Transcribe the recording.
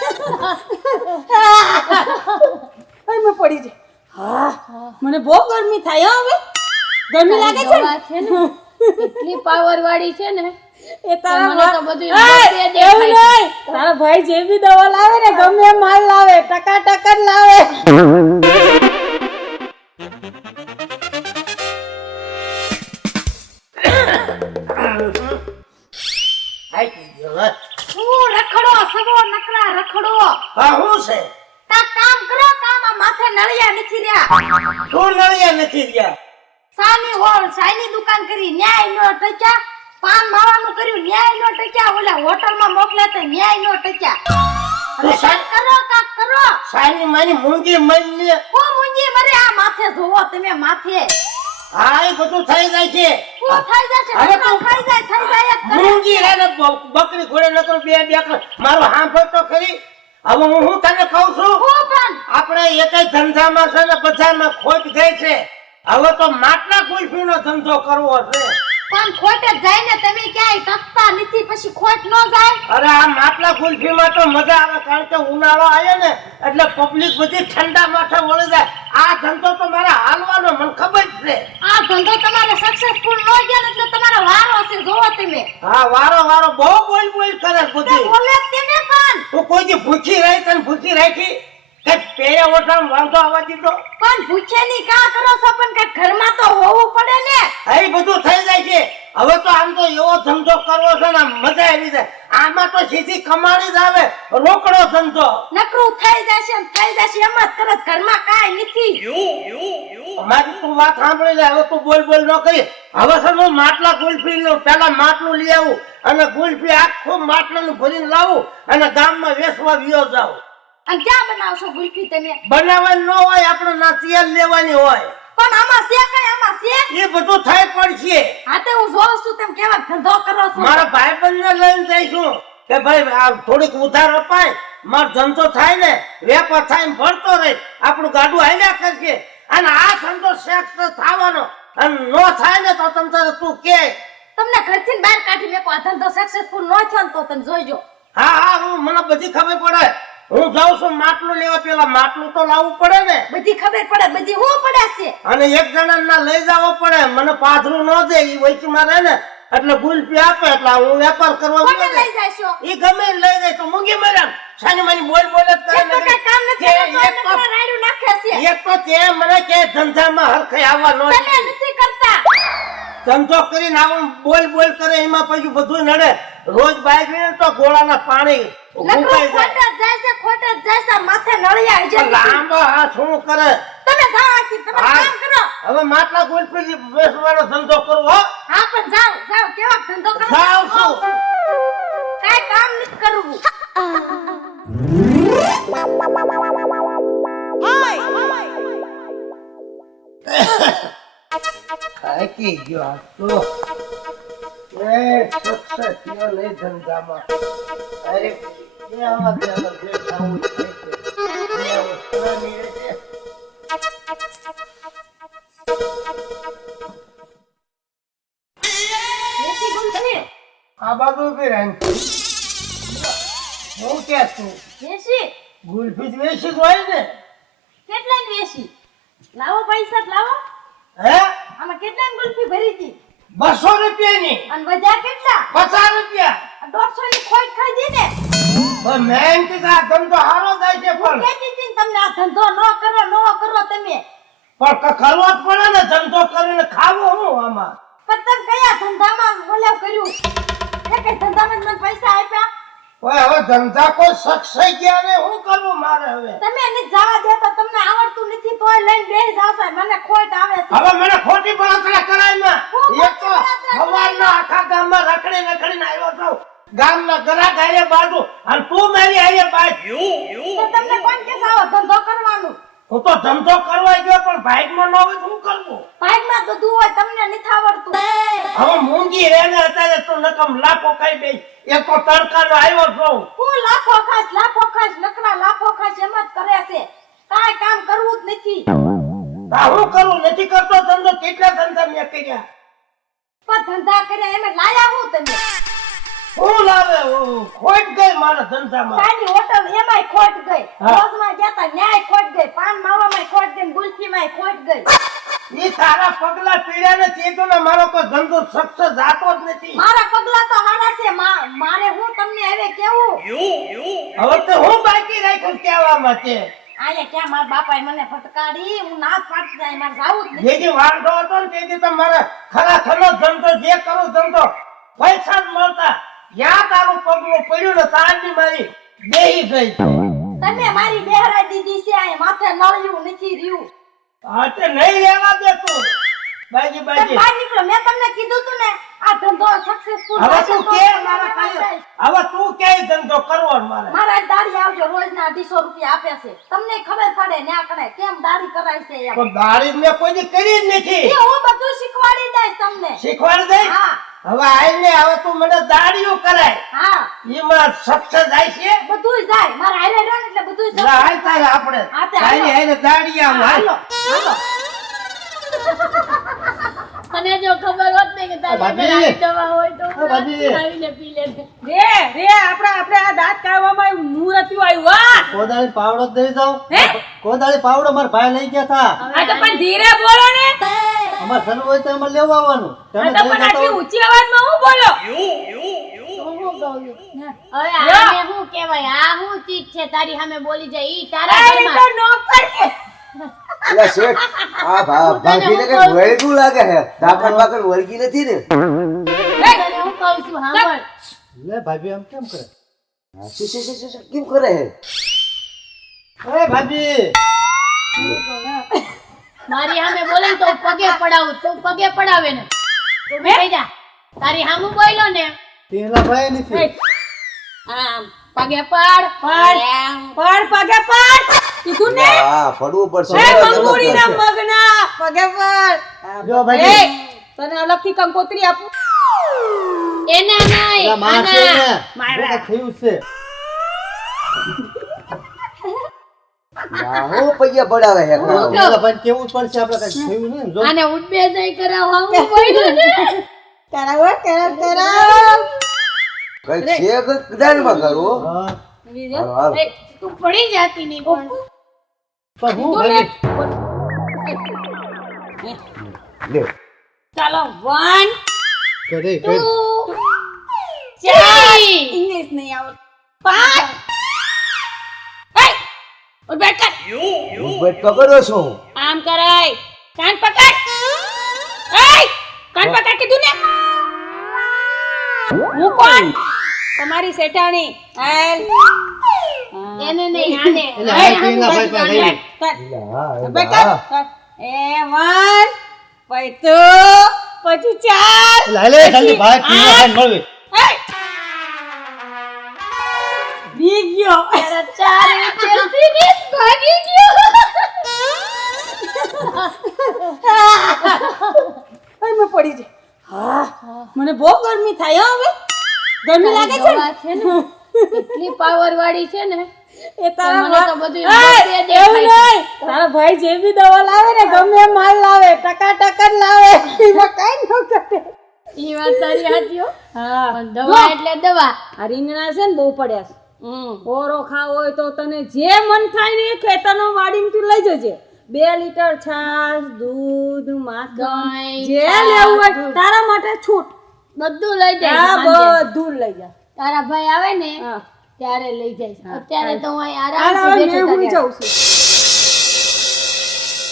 મેં પડી જાય હા મને બહુ ગરમી થાય હવે. ગરમી લાગે છે ને? છે એટલી પાવર વાળી છે ને એ તારા તો બધું એવું નહીં. તારા ભાઈ જે બી દવા લાવે ને ગમે એમ માલ લાવે ટકા ટકા લાવે. નળિયા નથી રહ્યા. શું નળિયા નથી રહ્યા? સાની હોલ સાની દુકાન કરી ન્યાય નો ટક્યા. પાન માવાનું કર્યું ન્યાય નો ટક્યા. ઓલા હોટલમાં મોકલે તો ન્યાય નો ટક્યા. હવે કરો કાક કરો. સાની માની મૂંગી મળી કો મૂંગી મરે આ માથે જોવો તમે માથે. હા એ બધું થઈ જાય છે. કો થઈ જાય હવે નકરો તું- થઈ જાય થઈ જાય મૂંગી રે બકરી ઘોડે નકર બે બે મારો હાંભળ તો ખરી. હવે હું તને કહું છું? આપણે એકેય ધંધામાં છે ને બધામાં ખોટ જાય છે. હવે તો માટલા કુલ્ફીનો ધંધો કરવો છે. પણ ખોટે જાય ને તમે ક્યાંય ટકતા નથી પછી ખોટ ન જાય? અરે આ માટલા કુલ્ફીમાં તો મજા આવે કારણ કે ઉનાળો આવે ને એટલે પબ્લિક બધી ઠંડા માથે વળી જાય. આ ધંધો તો મારા હાલવાનો મને ખબર છે. આ ધંધો તમારે સક્સેસફુલ ન ગયો ને એટલે તમારો તમે હા વારો વારો બહુ બોલ બોલ કરે બધી. બોલે તમે પણ. તું કોઈ ભૂખી રહી તને ભૂખી રાખી? કે પેરે ઓઠામ વાંધો આવવા દીધો. પણ પૂછે ની કા કરો છો? પણ કે ઘરમાં તો હોવું પડે ને. એ બધું થઈ જાય છે. હવે તો આમ તો એવો ધંધો કરવો છે ને મજા આવી જાય. આમાં તો સીધી કમાણી જ આવે. રોકડો ધંધો. નકરું થઈ જશે ને થઈ જશે એમ જ કરે ઘરમાં કાંઈ નથી. મારી તું વાત સાંભળી લે હવે તું બોલ બોલ ન કરી. હવે છે હું માટલા ગુલ્ફી લઉં. પેલા માટલું લઈ આવું અને ગુલ્ફી આખું માટલાનું ભરીને લાવું અને ગામમાં વેસવા વિયો જાઉં. અને ક્યાં બનાવશો ગુલ્ફી તમે? બનાવવાની ન હોય આપણો ના તેલ લેવાની હોય. પણ આમાં છે કઈ? આમાં છે? એ બધું થાય પડશે. હા તે હું જોઉં છું તેમ કેવા ધંધો કરો છો? મારા ભાઈબંધને લઈને જઈશું કે ભાઈ આ થોડીક ઉધાર અપાય. મારો ધંધો થાય ને વેપાર થાય ને ભરતો રહે. આપણું ગાડું હાલ્યા કરશે. અને આ ધંધો સેક્સ થવાનો. અને નો થાય ને તો તમ તું કે. તમને ઘરથી બહાર કાઢી મેં આ ધંધો સક્સેસફુલ ન થયો તો તમે જોઈજો. હા હા હું મને બધી ખબર પડે. હું જાઉં છું માટલું લેવા પેલા માટલું તો લાવવું પડે ને. બધી ખબર પડે બધી હું પડે છે અને એક જણા ના લઈ જવો પડે મને પાથરું ન દે એ વૈચમાં મારે ને એટલે ગુલ્ફી આપે એટલે હું વેપાર કરવા કોને લઈ. જાશો? ઈ ગમે લઈ જાય તો મૂંગી મેડમ સાની માની બોલ બોલ જ કરે ને કઈ કામ નથી એક તો- રાડ્યું નાખે છે. એક તો તે મને કે ધંધામાં હરખે આવવા ન તમે નથી કરતા. ધંધો કરીને આવું બોલ બોલ કરે એમાં પછી બધું નડે. રોજ બાઈક લઈને તો ગોળાના પાણી ખોટ જાય. છે ખોટ જાય છે માથે નળિયા લાંબો શું કરે? તમે જાઓ આથી તમે કામ કરો. હવે માટલા ગુલ્ફી બેસવાનો ધંધો કરવો હો. હા પણ જાઓ જાઓ કેવા ધંધો કરો? જાઉં છું. કાંઈ કામ નથી કરવું. થાકી ગયો આ તો. એ થયો નહીં ધંધામાં. અરે એ આવા જે છે આ બાજુ ઊભી રહે. હું કે તું દેશી ગુલ્ફી વેસી હોય ને? કેટલાની વેશી લાવો પૈસા લાવો. હે? આમાં કેટલાની ગુલ્ફી ભરી હતી? બસો રૂપિયાની. અને વધ્યા કેટલા? પચાસ રૂપિયા. દોઢસો ની ખોટ ખાધી ને. પણ મેં આ ધંધો હારો જાય છે પણ કહેતી હતી તમને આ ધંધો ન કરો ન કરો તમે. પણ ક- કરવો જ પડે ને ધંધો કરીને ખાવો હું આમાં? પણ તમે કયા ધંધામાં ઓલા કર્યું? એ ધંધામાં મને પૈસા આપ્યા? ઓય હવે ધંધા કોઈ સક્ષઈ ગયા ને શું કરવું મારે હવે? તમે એને જવા દેતા તમને આવડતું નથી તો લઈને બેસી જાવ. મને ખોટ આવે છે. હવે મને ખોટી બળતરા કરાયમાં હું એક તો સવારના આખા ગામમાં રખડી રખડીને આવ્યો છું. ગામના ગરા ગાયે બાજુ અને તું મારી આયે બાજુ. તો તમને કોણ કે કરવાનું હું તો ધંધો કરવા ગયો પણ બાઇકમાં ન હોય શું કરવું? ભાગમાં બધું હોય તમને નથી આવડતું. હવે મૂંગી રે ને અત્યારે તો નકમ લાખો ખાઈ દઈ એક તો તડકાનો આવ્યો છું હું લાખો ખાસ લાખો ખાસ નકરા લાખો ખાસ એમ જ કરે છે. કાઈ કામ કરવું જ નથી. આ હું કરું? નથી કરતો ધંધો? કેટલા ધંધા મેં કર્યા? પણ ધંધા કર્યા એમ લાયા હું તમે હું લાવે? ખોટ ગઈ મારા ધંધામાં. સાની હોટલ એમાંય ખોટ ગઈ. રોજમાં જતા ન્યાય ખોટ ગઈ. પાન માવામાં ખોટ ગઈ ગુલફીમાં ખોટ ગઈ. ઈ તારા પગલા પીડ્યા ને તે ને મારો કોઈ ધંધો સક્સેસ જાતો જ નથી. મારા પગલા તો હારા છે મારે હું તમને હવે કેવું? હવે તો હું બાકી રાખ્યું કેવા માટે આયા ક્યાં મારા બાપાએ મને ફટકારી? હું ના જ જાય મારે જાવું જ નહીં જે જે વાંધો હતો ને તેથી તો મારે ખરાખરનો ધંધો જે કરું ધંધો પૈસા જ મળતા. યા તારું પગલું પડ્યું ને તારની મારી બેહી ગઈ. તમે મારી બેહરા દીધી છે આ માથે નળિયું નથી રહ્યું. હા તે નહીં લેવા દે તું. બાજી બાજી. બહાર નીકળો મેં તમને કીધું તું ને આ ધંધો સક્સેસફુલ હવે તું કે મારા કાયો? હવે તું કે ધંધો કરવો મારે? મારા દાડી આવજો રોજના અઢીસો રૂપિયા આપે છે. તમને ખબર પડે ન્યા કણે કેમ દાડી કરાય છે એમ. તો દાડી મેં કોઈ કરી જ નથી. એ હું બધું શીખવાડી દઈશ તમને. શીખવાડી દઈશ? હા. હવે આઈને હવે તું મને દાડીઓ કરાય. હા. એમાં સક્સેસ જાય છે? બધું જાય મારા આઈને રહ્યો એટલે બધું જાય હાલ તારે આપણે. તારી આઈને દાડી આવું હાલો. હાલો. મને જો ખબર હોત ને કે તારી. દવા હોય તો આવીને પી લે રે રે આપણે આપણે આ દાંત કાઢવામાં મુહૂર્તિયું આવ્યું વાહ કોદાળી પાવડો જ દઈ જાઉં. હે? કોદાળી પાવડો મારા ભાઈ લઈ ગયા હતા આ તો પણ ધીરે બોલો ને. અમારે સર હોય તો અમાર લેવા આવવાનું. તમે તો પણ આટલી. ઊંચી અવાજમાં હું બોલો? હું શું કહું છું? હવે આને શું કહેવાય? આ શું ચીજ છે? તારી સામે બોલી જાય. ઈ તારા આ ઈ તો ઘરમાં નોકર છે. એટલે શેઠ આ ભા- હું તને ભાભીને હું કઈ કહું. વળગું લાગે છે? ઢાંકણ બાકણ વળગી નથી ને? હું? કહું છું સાંભળ લે ભાભી આમ કેમ કરે? શું શું શું શું શું કેમ કરે? છે ભાભી! મારી સામે બોલે ને તો પગે પડાવું તો પગે પડાવે ને. તું બેસી જા તારી સામે બોલ્યો ને. તેના ભાઈ નથી. આમ પગે પડ. પડ. પડ પગે પડ. કીધું ને? હા પડવું પડશે. એ મંગુડીના મગના પગે પડ. જો ભાઈ. તને અલગથી કંકોત્રી આપું. એના નહીં આના. મારા. થયું છે. હા, પૈયા પડાવે છે પેલા કેવું પડશે આપણે કઈ થયું ને. જો. આને ઉઠબે જઈ કરાવવા હું બોલ્યો ને? કરાવો કરાવ કરાવ. કઈ છે કે જ્ઞાનમાં કરવું હા. હાલો, હાલો. એ, તું પડી જાતી નહીં પણ. પણ હું ભાભી લે. ચાલો વન કરે કરે ચાઈ ઇંગ્લિશ નહીં આવડતું. પાંચ. ઉઠ કર. હું પકડો છું. આમ કરાય. કાન પકડ. એ કાન પકડ કીધું ને. હું કોણ? તમારી શેઠાણી. હાલ. એને નહીં આને. કર એ વન પછી ચાર ભાઈ મળવી. બી ગયો. ચાર ને ભાગી ગયો અહીં મેં પડી જાય હા મને બહુ ગરમી થાય હો હવે. ગરમી લાગે છે ને? એટલી પાવર વાળી છે ને એ તારા તો બધું એવું નહીં. તારા ભાઈ જે બી દવા લાવે ને ગમે માલ લાવે ટકા ટકા લાવે. એમાં કાંઈ ન કરે ઈ વાત તારી હાચી હો. હા. પણ દવા એટલે દવા. આ રીંગણા છે ને બહુ પડ્યા છે. ઓરો ખાવો હોય તો તને જે મન થાય ને ખેતરનો તું લઈ જજે. બે લીટર છાશ દૂધ માખણ જે લેવું હોય તારા માટે છૂટ. બધું લઈ જાય બધું લઈ જા. તારા ભાઈ આવે ને ત્યારે લઈ જાય અત્યારે તો હું અહીં હાલ આરામથી બેઠો મેં હુઈ તારી. જાઉં છું.